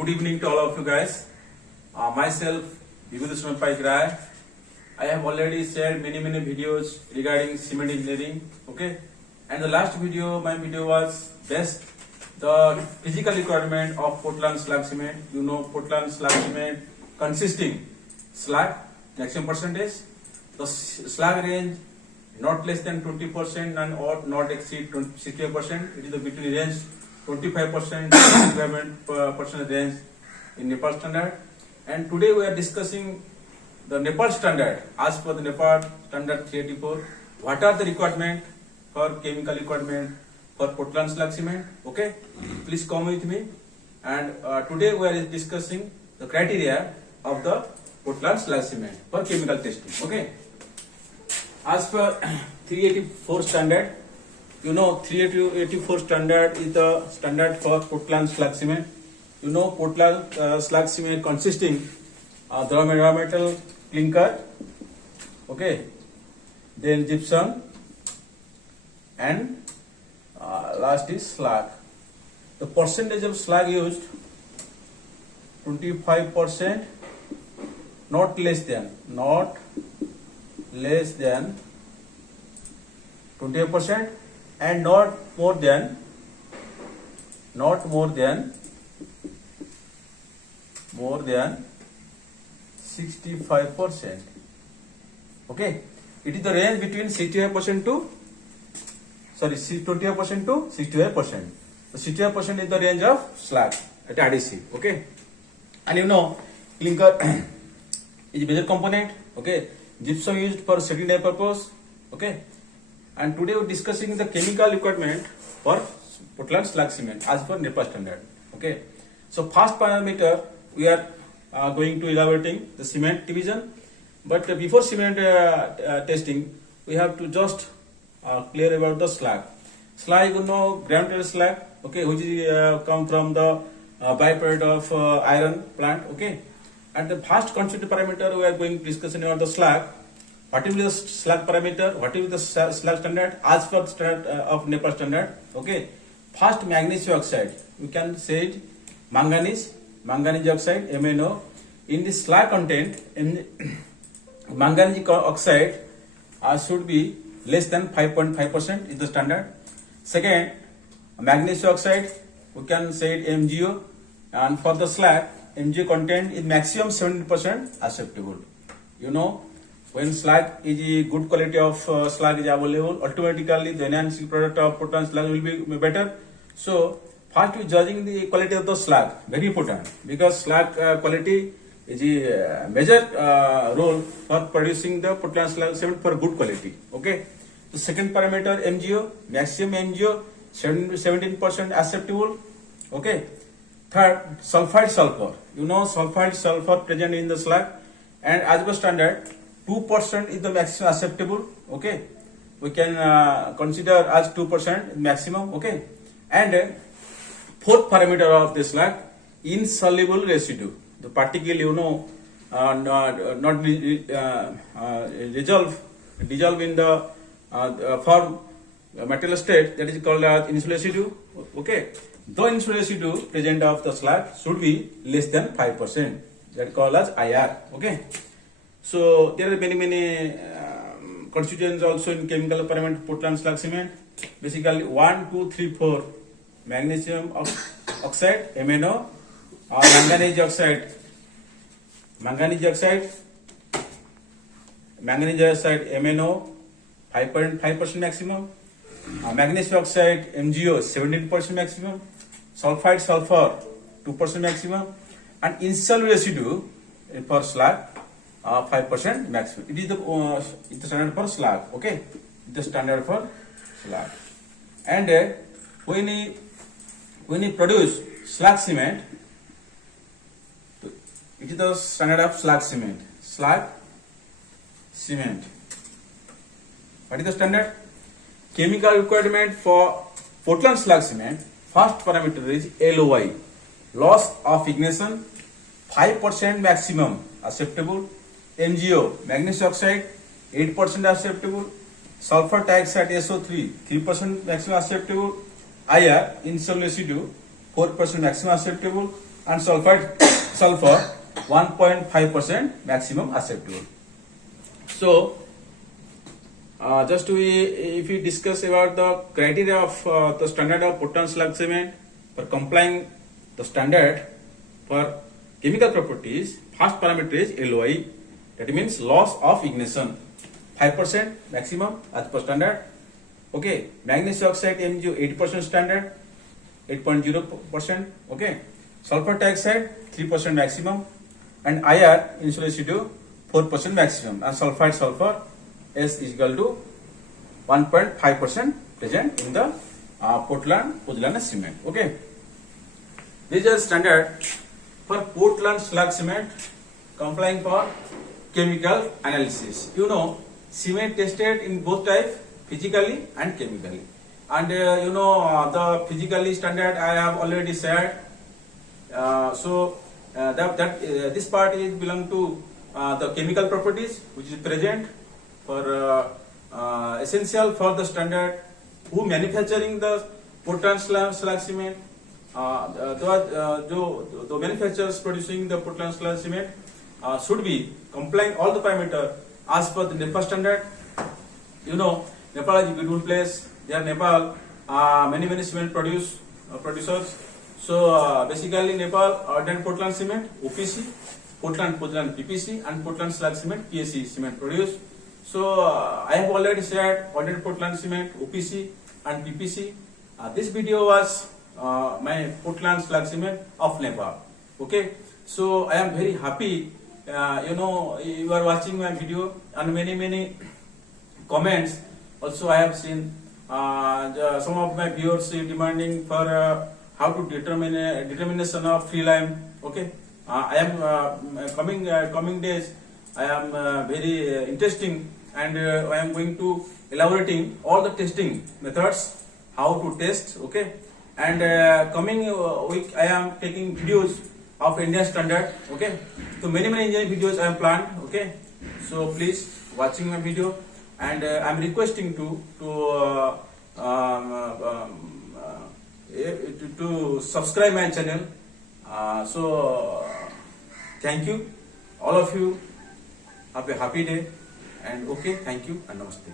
Good evening to all of you guys. Myself, Vibhushan Rai. I have already shared many videos regarding cement engineering. Okay, and the last video, my video was best the physical requirement of Portland slag cement. You know, Portland slag cement consisting slag maximum percentage, the slag range not less than 20% and or not exceed 60%. It is the between range 25% to 25% range in Nepal standard. And today we are discussing the Nepal standard. As per the Nepal standard 384, what are the requirement for chemical requirement for Portland slag cement? Okay, please come with me. And today we are discussing the criteria of the Portland slag cement for chemical testing. Okay, as per 384 standard, you know 384 standard is the standard for Portland slag cement. You know Portland slag cement consisting the raw metal clinker, okay, then gypsum, and last is slag. The percentage of slag used 25%, not less than 20%, and not more than 65%. Okay, it is the range between 65% to 25% to 65%. The 65% is the range of slag at adhesive. Okay, and you know clinker is a major component. Okay, gypsum used for secondary purpose. Okay, and today we are discussing the chemical requirement for Portland slag cement as per Nepal standard. Okay, so first parameter we are going to elaborating the cement division, but before cement testing we have to just clear about the slag. Slag, you know, ground slag, okay, which is come from the byproduct of iron plant. Okay, and the first constitutive parameter we are going to discussing about the slag. What is the slag parameter? What is the slag standard as per standard of Nepal standard? Okay, first magnesium oxide, we can say it manganese oxide MnO. In the slag content, in manganese oxide should be less than 5.5% is the standard. Second, magnesium oxide, we can say it MgO, and for the slag MgO content is maximum 70% acceptable. You know, when slag is a good quality of slag is available, automatically the enhanced product of Portland slag will be better. So first we judging the quality of the slag, very important, because slag quality is a major role for producing the Portland slag cement for good quality. Okay, the second parameter MgO, maximum MgO 17% acceptable. Okay, third sulfide sulfur, you know sulfide sulfur present in the slag, and as per standard 2% is the maximum acceptable. Okay, we can consider as 2% maximum. Okay, and fourth parameter of the slag, insoluble residue, the particle, you know, not dissolve in the form metal state, that is called as insoluble residue. Okay, the insoluble residue present of the slag should be less than 5%, that is called as IR. Okay, so there are many constituents also in chemical parameter Portland slag cement. Basically 1, 2, 3, 4 magnesium oxide MnO, or manganese oxide MnO 5.5% maximum, magnesium oxide MgO 17% maximum, sulfide sulfur 2% maximum, and insoluble residue for slag 5% maximum. It is the standard for slag. Okay, the standard for slag. And when we produce slag cement, it is the standard of slag cement. What is the standard? Chemical requirement for Portland slag cement, first parameter is LOI, loss of ignition 5% maximum acceptable. MgO, magnesium oxide 8% acceptable. Sulfur dioxide SO3 3% maximum acceptable. IR, insoluble residue 4% maximum acceptable. and sulfur 1.5% maximum acceptable. So if we discuss about the criteria of the standard of Portland slag cement for complying the standard for chemical properties, first parameter is LOI, that means loss of ignition, 5% maximum as per standard. Okay, magnesium oxide MgO 8% standard, 8.0%. Okay, sulfur dioxide 3% maximum, and IR insulation residue 4% maximum, and sulfide sulfur S is equal to 1.5% present in the Portland Pozzolan cement. Okay, these are standard for Portland slag cement complying for chemical analysis. You know, cement tested in both types, physically and chemically. And the physically standard I have already said. This part is belong to the chemical properties which is present for essential for the standard. Who manufacturing the Portland slag cement? The manufacturers producing the Portland slag cement should be complying all the parameter as per the Nepal standard. You know, Nepal is a beautiful place. There Nepal many cement producers. So basically Nepal ordinary Portland cement OPC, Portland Pozzolan PPC, and Portland slag cement PSC cement produced. So I have already said ordinary Portland cement OPC and PPC. This video was my Portland slag cement of Nepal. Okay, so I am very happy. You are watching my video, and many comments also I have seen. Some of my viewers demanding for how to determination of free lime. Okay, I am coming days. I am very interesting, and I am going to elaborating all the testing methods, how to test. Okay, and coming week I am taking videos of Indian standard. Okay, so many Indian videos I am planned. Okay, so please watching my video, and I am requesting to subscribe my channel. Thank you, all of you. Have a happy day, and okay, thank you and namaste.